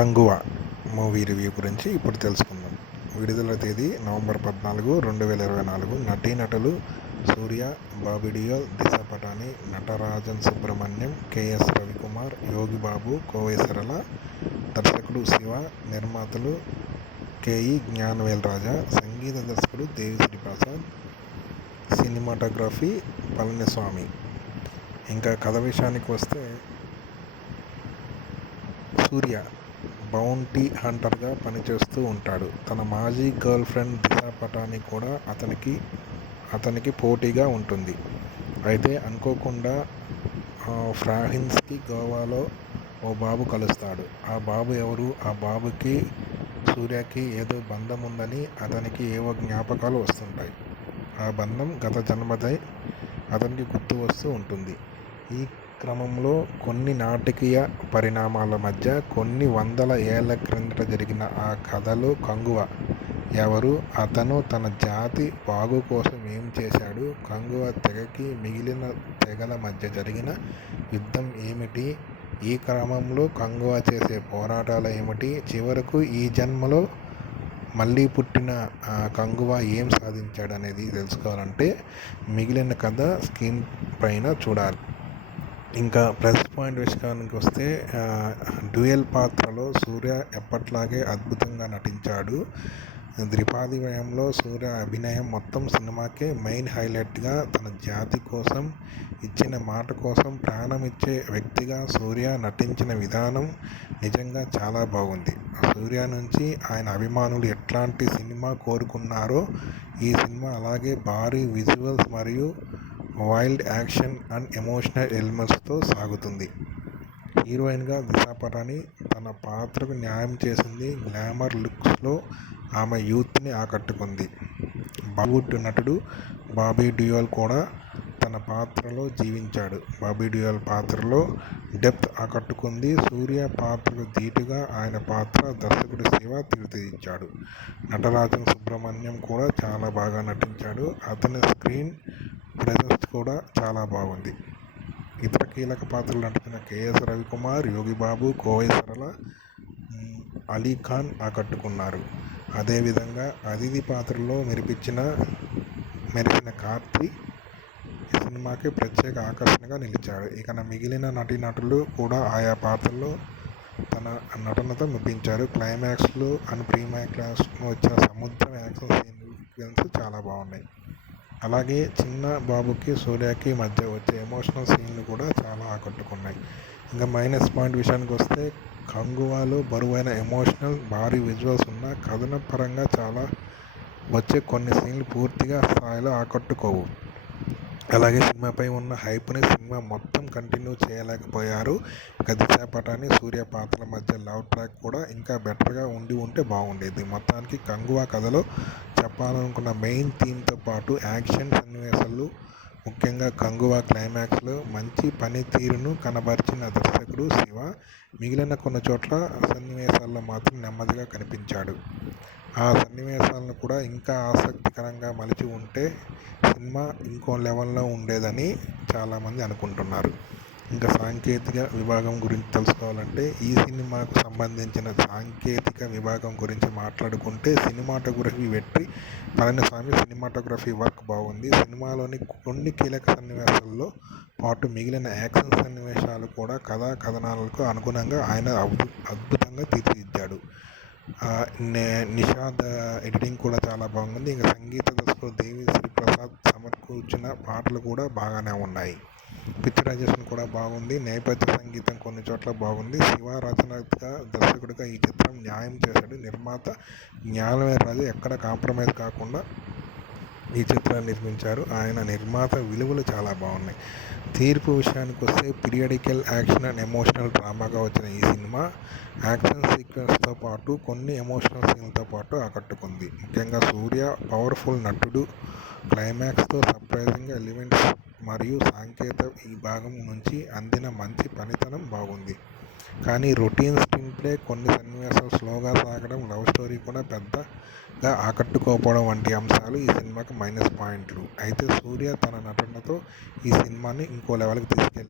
Kanguva movie review గురించి ఇప్పుడు తెలుసుకుందాం. విడుదల తేదీ నవంబర్ పద్నాలుగు రెండు వేల ఇరవై నాలుగు. నటీనటులు సూర్య బాబిడియో దిశ పటాని నటరాజన్ సుబ్రహ్మణ్యం కేఎస్ రవికుమార్ యోగి బాబు కోవై దర్శకుడు శివ నిర్మాతలు కేఈ జ్ఞానవేల్ రాజా సంగీత దర్శకుడు దేవిశ్రీ ప్రసాద్ సినిమాటోగ్రఫీ పళనిస్వామి. ఇంకా కథ విషయానికి వస్తే సూర్య బౌంటీ హంటర్గా పనిచేస్తూ ఉంటాడు. తన మాజీ గర్ల్ ఫ్రెండ్ దిశా పటాని కూడా అతనికి అతనికి పోటీగా ఉంటుంది. అయితే అనుకోకుండా ఫ్రాహిన్స్కి గోవాలో ఓ బాబు కలుస్తాడు. ఆ బాబు ఎవరు? ఆ బాబుకి సూర్యకి ఏదో బంధం ఉందని అతనికి ఏవో జ్ఞాపకాలు వస్తుంటాయి. ఆ బంధం గత జన్మదై అతనికి గుర్తు వస్తూ ఉంటుంది. ఈ క్రమంలో కొన్ని నాటకీయ పరిణామాల మధ్య కొన్ని వందల ఏళ్ళ క్రిందట జరిగిన ఆ కథలో కంగువ. ఎవరు? అతను తన జాతి బాగు కోసం ఏం చేశాడు? కంగువ తెగకి మిగిలిన తెగల మధ్య జరిగిన యుద్ధం ఏమిటి? ఈ క్రమంలో కంగువ చేసే పోరాటాలు ఏమిటి? చివరకు ఈ జన్మలో మళ్ళీ పుట్టిన కంగువ ఏం సాధించాడు అనేది తెలుసుకోవాలంటే మిగిలిన కథ స్క్రీన్ పైన చూడాలి. ఇంకా ప్లస్ పాయింట్ విషయానికి వస్తే డ్యూయల్ పాత్రలో సూర్య ఎప్పట్లాగే అద్భుతంగా నటించాడు. ద్విపాది వ్యయంలో సూర్య అభినయం మొత్తం సినిమాకే మెయిన్ హైలైట్గా తన జాతి కోసం ఇచ్చిన మాట కోసం ప్రాణం ఇచ్చే వ్యక్తిగా సూర్య నటించిన విధానం నిజంగా చాలా బాగుంది. సూర్య నుంచి ఆయన అభిమానులు ఎట్లాంటి సినిమా కోరుకున్నారో ఈ సినిమా అలాగే భారీ విజువల్స్ మరియు వైల్డ్ యాక్షన్ అండ్ ఎమోషనల్ ఎలిమెంట్స్తో సాగుతుంది. హీరోయిన్గా దిశా పటాని తన పాత్రకు న్యాయం చేసింది గ్లామర్ లుక్స్లో ఆమె యూత్ని ఆకట్టుకుంది. బాలీవుడ్ నటుడు బాబీ డ్యూయల్ కూడా తన పాత్రలో జీవించాడు. బాబీ డియోల్ పాత్రలో డెప్త్ ఆకట్టుకుంది. సూర్య పాత్రకు ధీటుగా ఆయన పాత్ర దర్శకుడు శివ తీర్చిదిద్దాడు. నటరాజన్ సుబ్రహ్మణ్యం కూడా చాలా బాగా నటించాడు. అతని స్క్రీన్ ప్రెజెన్స్ కూడా చాలా బాగుంది. ఇతర కీలక పాత్రలు నటించిన కేఎస్ రవికుమార్ యోగిబాబు కోవై సరళ అలీ ఖాన్ ఆకట్టుకున్నారు. అదేవిధంగా అతిథి పాత్రలో మెరిపించిన మెరిసిన కార్తీ ఈ సినిమాకి ప్రత్యేక ఆకర్షణగా నిలిచాడు. ఇక మిగిలిన నటీనటులు కూడా ఆయా పాత్రల్లో తన నటనతో మెప్పించారు. క్లైమాక్స్లు అండ్ ప్రీమాక్లాస్ వచ్చిన సముద్రం యాక్షన్ సీక్వెన్స్ చాలా బాగున్నాయి. అలాగే చిన్న బాబుకి సూర్యకి మధ్య వచ్చే ఎమోషనల్ సీన్లు కూడా చాలా ఆకట్టుకున్నాయి. ఇంకా మైనస్ పాయింట్ విషయానికి వస్తే కంగువాలో బరువైన ఎమోషనల్ భారీ విజువల్స్ ఉన్న కథన పరంగా చాలా వచ్చే కొన్ని సీన్లు పూర్తిగా స్థాయిలో ఆకట్టుకోవు. అలాగే సినిమాపై ఉన్న హైప్ని సినిమా మొత్తం కంటిన్యూ చేయలేకపోయారు. ఇక పటాని సూర్య పాత్రల మధ్య లవ్ ట్రాక్ కూడా ఇంకా బెటర్గా ఉండి ఉంటే బాగుండేది. మొత్తానికి కంగువా కథలో చెప్పాలనుకున్న మెయిన్ థీమ్తో పాటు యాక్షన్ సన్నివేశాలు ముఖ్యంగా కంగువా క్లైమాక్స్లో మంచి పనితీరును కనబరిచిన దర్శకుడు శివ మిగిలిన కొన్ని చోట్ల సన్నివేశాల్లో మాత్రం నెమ్మదిగా కనిపించాడు. ఆ సన్నివేశాలను కూడా ఇంకా ఆసక్తికరంగా మలిచి ఉంటే సినిమా ఇంకో లెవెల్లో ఉండేదని చాలామంది అనుకుంటున్నారు. ఇంకా సాంకేతిక విభాగం గురించి తెలుసుకోవాలంటే ఈ సినిమాకు సంబంధించిన సాంకేతిక విభాగం గురించి మాట్లాడుకుంటే సినిమాటోగ్రఫీ వెట్టి పళనిస్వామి సినిమాటోగ్రఫీ వర్క్ బాగుంది. సినిమాలోని కొన్ని కీలక సన్నివేశాల్లో పాటు మిగిలిన యాక్షన్ సన్నివేశాలు కూడా కథా కథనాలకు అనుగుణంగా ఆయన అద్భుతంగా తీర్చిదిద్దాడు. నిషాద్ ఎడిటింగ్ కూడా చాలా బాగుంది. ఇంకా సంగీత దర్శకుడు దేవి శ్రీప్రసాద్ సమకూర్చిన పాటలు కూడా బాగానే ఉన్నాయి. పిక్చరైజేషన్ కూడా బాగుంది. నేపథ్య సంగీతం కొన్ని చోట్ల బాగుంది. శివ రచనగా దర్శకుడిగా ఈ చిత్రం న్యాయం చేశాడు. నిర్మాత జ్ఞానవేర్ రాజు ఎక్కడ కాంప్రమైజ్ కాకుండా ఈ చిత్రాన్ని నిర్మించారు. ఆయన నిర్మాత విలువలు చాలా బాగున్నాయి. తీర్పు విషయానికి వస్తే పీరియడికల్ యాక్షన్ అండ్ ఎమోషనల్ డ్రామాగా వచ్చిన ఈ సినిమా యాక్షన్ సీక్వెన్స్తో పాటు కొన్ని ఎమోషనల్ సీన్లతో పాటు ఆకట్టుకుంది. ముఖ్యంగా సూర్య పవర్ఫుల్ నటుడు క్లైమాక్స్తో సర్ప్రైజింగ్ ఎలిమెంట్స్ మరియు సాంకేతిక ఈ భాగం నుంచి అందిన మంచి పనితనం బాగుంది. కానీ రొటీన్ స్క్రీన్ ప్లే కొన్ని సన్నివేశాలు స్లోగా సాగడం లవ్ స్టోరీ కూడా పెద్దగా ఆకట్టుకోకపోవడం వంటి అంశాలు ఈ సినిమాకి మైనస్ పాయింట్లు. అయితే సూర్య తన నటనతో ఈ సినిమాని ఇంకో లెవెల్కి తీసుకెళ్ళి